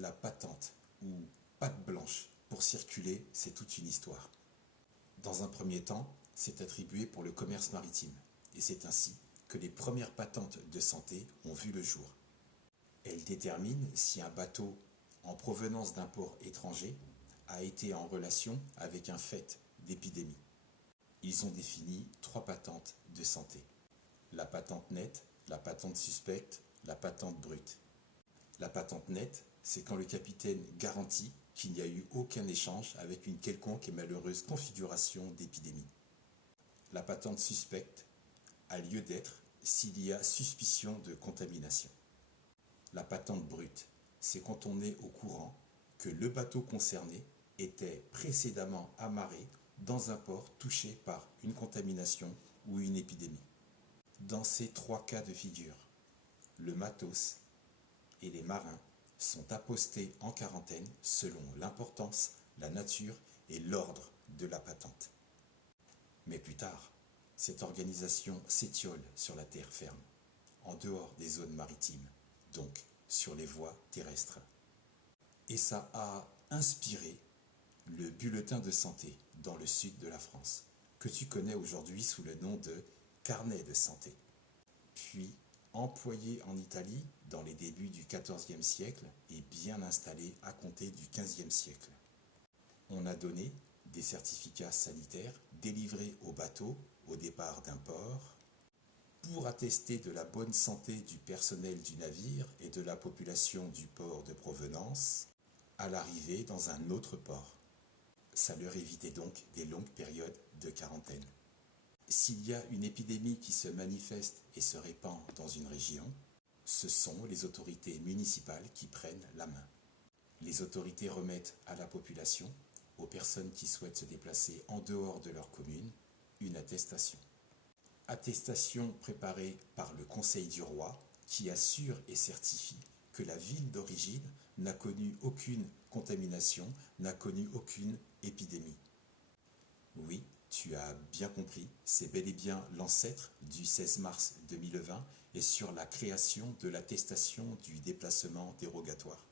La patente, ou patte blanche, pour circuler, c'est toute une histoire. Dans un premier temps, c'est attribué pour le commerce maritime, et c'est ainsi que les premières patentes de santé ont vu le jour. Elles déterminent si un bateau en provenance d'un port étranger a été en relation avec un fait d'épidémie. Ils ont défini 3 patentes de santé. La patente nette, la patente suspecte, la patente brute. La patente nette, c'est quand le capitaine garantit qu'il n'y a eu aucun échange avec une quelconque et malheureuse configuration d'épidémie. La patente suspecte a lieu d'être s'il y a suspicion de contamination. La patente brute, c'est quand on est au courant que le bateau concerné était précédemment amarré dans un port touché par une contamination ou une épidémie. Dans ces 3 cas de figure, le matos et les marins sont apostés en quarantaine selon l'importance, la nature et l'ordre de la patente. Mais plus tard, cette organisation s'étiole sur la terre ferme, en dehors des zones maritimes, donc sur les voies terrestres. Et ça a inspiré le bulletin de santé dans le sud de la France, que tu connais aujourd'hui sous le nom de carnet de santé. Puis, employé en Italie dans les débuts du XIVe siècle et bien installé à compter du XVe siècle. On a donné des certificats sanitaires délivrés aux bateaux au départ d'un port pour attester de la bonne santé du personnel du navire et de la population du port de provenance à l'arrivée dans un autre port. Ça leur évitait donc des longues périodes de quarantaine. S'il y a une épidémie qui se manifeste et se répand dans une région, ce sont les autorités municipales qui prennent la main. Les autorités remettent à la population, aux personnes qui souhaitent se déplacer en dehors de leur commune, une attestation. Attestation préparée par le Conseil du roi qui assure et certifie que la ville d'origine n'a connu aucune contamination, n'a connu aucune épidémie. Oui, tu as bien compris, c'est bel et bien l'ancêtre du 16 mars 2020 et sur la création de l'attestation du déplacement dérogatoire.